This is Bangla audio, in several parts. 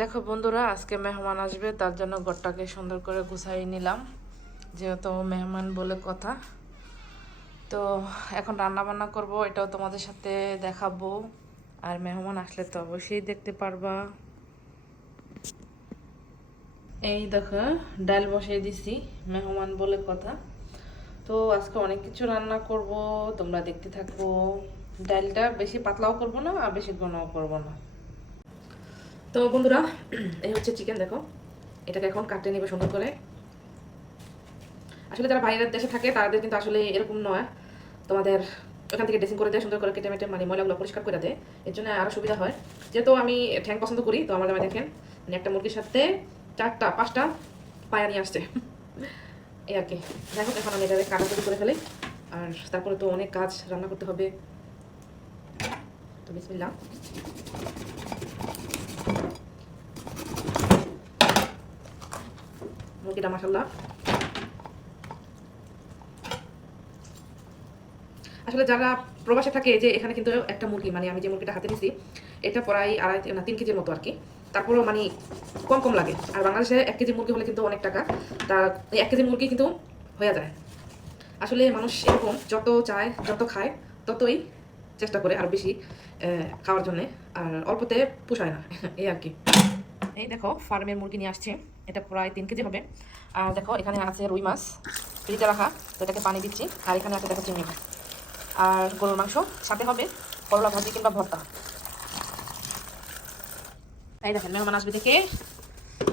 দেখো বন্ধুরা, আজকে মেহমান আসবে, তার জন্য ঘরটাকে সুন্দর করে গুছাই নিলাম, যেহেতু মেহমান বলে কথা। তো এখন রান্না বান্না করব, এটাও তোমাদের সাথে দেখাবো। আর মেহমান আসলে তো অবশ্যই দেখতে পারবা। এই দেখো, ডাল বসাই দিছি, মেহমান বলে কথা। তো আজকে অনেক কিছু রান্না করব, তোমরা দেখতে থাকো। ডালটা বেশি পাতলাও করব না, আর বেশি ঘনও করব না। তো বন্ধুরা, এই হচ্ছে চিকেন দেখো। এটাকে এখন কাটে নিবে সুন্দর করে। আসলে যারা বাইরের দেশে থাকে তাদের কিন্তু আসলে এরকম নয়। তোমাদের ওখান থেকে ড্রেসিং করে দেয়, সুন্দর করে কেটে মেটে মানে ময়লাগুলো পরিষ্কার করে দেয়। এর জন্য আরও সুবিধা হয়। যেহেতু আমি ঠ্যাং পছন্দ করি, তো আমার জামাই দেখেন মানে একটা মুরগির সাথে চারটা, পাঁচটা পায়া নিয়ে আসছে। এই আর কি। দেখো এখন আমি এটাকে কাটাকুটি করে ফেলি। আর তারপরে তো অনেক কাজ রান্না করতে হবে। তো বিসমিল্লাহ। মুরগিটা মাসাল্লাহ আসলে যারা প্রবাসে থাকে যে এখানে কিন্তু একটা মুরগি মানে আমি যে মুরগিটা হাতে নিছি, এটা প্রায় আড়াই না, তিন কেজির মতো আর কি তারপরেও মানে কম কম লাগে। আর বাংলাদেশে এক কেজি মুরগি হলে কিন্তু অনেক টাকা। তার এক কেজি মুরগি কিন্তু হয়ে যায়। আসলে মানুষ এরকম যত চায়, যত খায়, ততই চেষ্টা করে আর বেশি খাওয়ার জন্যে। আর অল্পতে পোষায় না এই আর কি এই দেখো ফার্মের মুরগি নিয়ে আসছে। এটা প্রায় তিন কেজি হবে। আর দেখো, এখানে আছে রুই মাছ, ফ্রিজে রাখা, তো এটাকে পানি দিচ্ছি, আর এখানে আছে দেখো চিংড়ি মাছ। আর গরুর মাংস, সাথে হবে করলা ভাজি কিংবা ভর্তা। এই দেখেন, মেহমান আসবে দেখে।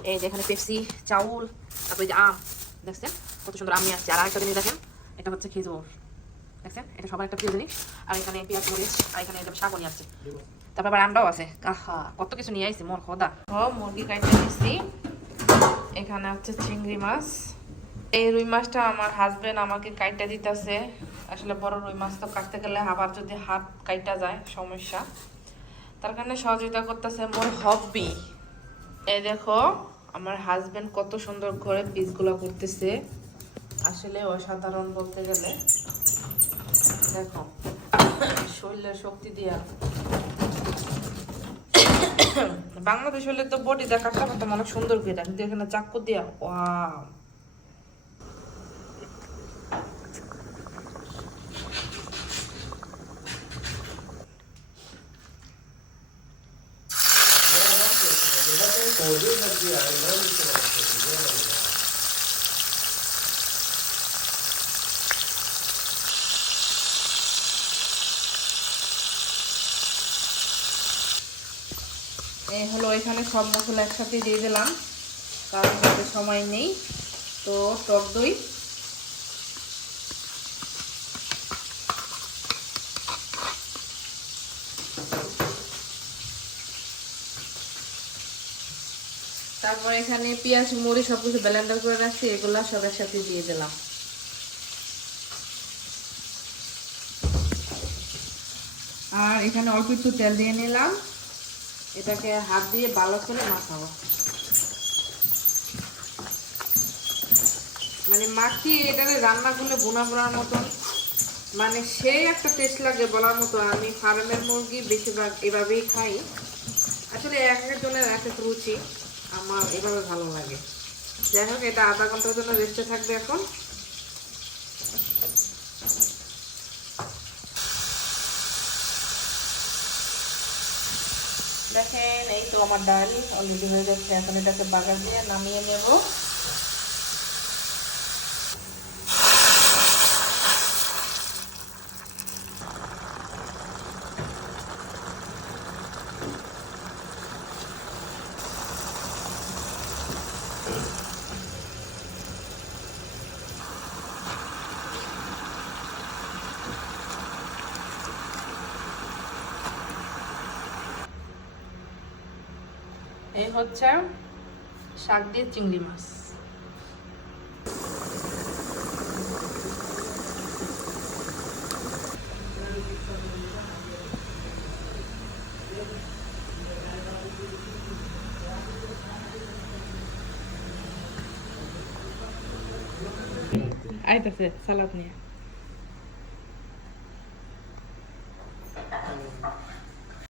এই যে এখানে পেপসি, চাউল, তারপরে যে আম, দেখছেন? কত সুন্দর আম আসছে। আর আরেকটা জিনিস দেখেন, এটা হচ্ছে খেজুর। দেখছেন? এটা সবার একটা প্রিয় জিনিস। আর এখানে পেঁয়াজ, মরিচ, আর এখানে একদম শাকও আসছে। তারপর আবার আমরাও আছে। আহা, কত কিছু নিয়ে আইছি, মোর খোদা। ও মুরগি কাইটে নিছি এখানে হচ্ছে চিংড়ি মাছ। এই রুই মাছটা আমার হাজবেন্ড আমাকে কাইটা দিতেছে। আসলে বড় রুই মাছ তো কাটতে গেলে আবার যদি হাত কাইটা যায়, সমস্যা। তার কারণে সহযোগিতা করতেছে মোর হবি এই দেখো, আমার হাজবেন্ড কত সুন্দর করে পিসগুলো করতেছে। আসলে অসাধারণ বলতে গেলে। দেখো, শরীরের শক্তি দিয়া। বাংলাদেশ হলে তো বডি দেখাটা কত অনেক সুন্দর করে কিন্তু এখানে চাকু দিয়া ওয়াও। এই হলো এখানে সব মশলা একসাথে দিয়ে দিলাম, কারণ হাতে সময় নেই। তো টক দই। তারপর এখানে পেঁয়াজ মুড়ি সব কিছু ব্লেন্ডার করে রাখছি, এগুলা সব একসাথে দিয়ে দিলাম। আর এখানে অল্প একটু তেল দিয়ে নিলাম। এটাকে হাত দিয়ে ভালো করে মাখাবো। মানে মাখিয়ে এটাকে রান্না করলে বোনা বোনার মতন। মানে সেই একটা টেস্ট লাগে বলার মতো। আমি ফার্মের মুরগি বেশিরভাগ এভাবেই খাই। আসলে এক একজনের এক এক রুচি। আমার এভাবে ভালো লাগে। যাই হোক, এটা আধা ঘণ্টার জন্য রেস্টে থাকবে এখন। দেখেন এই তো আমার ডাল অলরেডি হয়ে যাচ্ছে। এখন এটাকে বাগার দিয়ে নামিয়ে নেব। এই হচ্ছে শাক দিয়ে চিংড়ি মাছ। আইতেছে সালাদ নিয়ে।